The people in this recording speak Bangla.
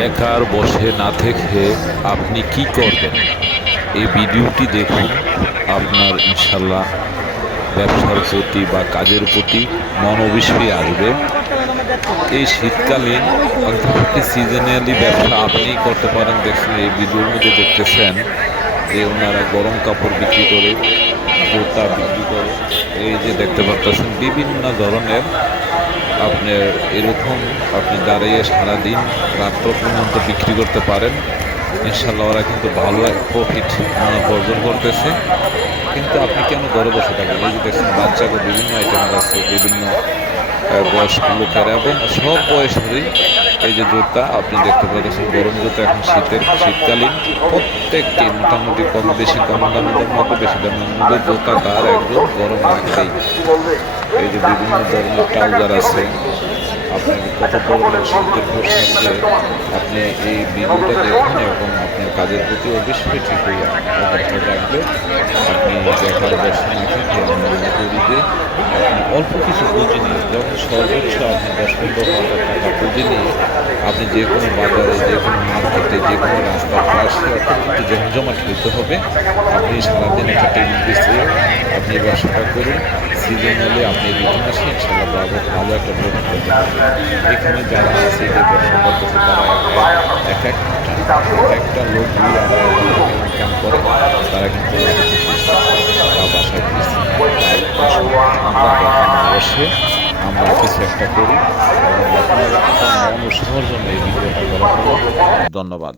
বেকার বসে না থেকে আপনি কি করবেন, এই ভিডিওটি দেখুন। আপনার ইনশাল্লাহ ব্যবসার প্রতি বা কাজের প্রতি মন অবশ্যই আসবে। এই শীতকালীন অন্তর্ভুক্তি সিজনালি ব্যবসা আপনিই করতে পারেন। দেখছেন এই ভিডিওর মধ্যে দেখতেছেন যে ওনারা গরম কাপড় বিক্রি করে, জুতা বিক্রি করে, এই যে দেখতে পাচ্ছেন বিভিন্ন ধরনের আপনার এরকম আপনি দাঁড়িয়ে সারাদিন রাত্র পর্যন্ত বিক্রি করতে পারেন। ইনশাল্লাহ ওরা কিন্তু ভালো প্রফিট অর্জন করতেছে। কিন্তু আপনি কেন ঘরে বসে থাকবেন? এই যে দেখছেন বাচ্চাকে বিভিন্ন আইটেমের আছে, বিভিন্ন বয়স্ক লোকের এবং সব বয়সেরই এই যে জুতা আপনি দেখতে পাচ্ছেন। গরম জুতা এখন শীতকালীন প্রত্যেকটি মোটামুটি কম বেশি, কম দামের মধ্যে বেশি দামের মধ্যে জুতা তার একদম গরম লাগবেই। এই যে বিভিন্ন ধরনের ট্রাউজার আছে। আপনাকে কত ধরনের শীতের পোশাক যে আপনি এই ভিডিওটা দেখুন এবং আপনার কাজের প্রতি অবশ্যই ঠিক হয়ে রাখবে। আপনি দেখার দর্শন না থেকে আমি মনে করি যে আপনি অল্প কিছু পুঁজি নিয়ে, যখন সর্বোচ্চ আপনি 10-15 হাজার টাকা পুঁজি নিয়ে আপনি যে কোনো বাজারে, যে কোনো মার্কেটে, যে কোনো রাস্তার পাশে অত্যন্ত জমজমাট হইতে হবে। আপনি সারাদিন একটা টেবিল পিছিয়ে আপনি এই ব্যবসাটা করুন। সিজনালি আপনি ঋতু মাসে ইনশাল্লাহ ভালো একটা প্রফিট পেতে পারবেন। এখানে যারা আছে যে ব্যবসা করতেছে তারা এক একটা লোক 2-2.5 হাজার ইনকাম করে, তারা কিন্তু বাসায় ফিরছে। তাই আমরা এখানে বসে আমরা কিছু একটা করি এবং আপনার অনুসরণ জন্য এই ভিডিওটা করা হলো। ধন্যবাদ।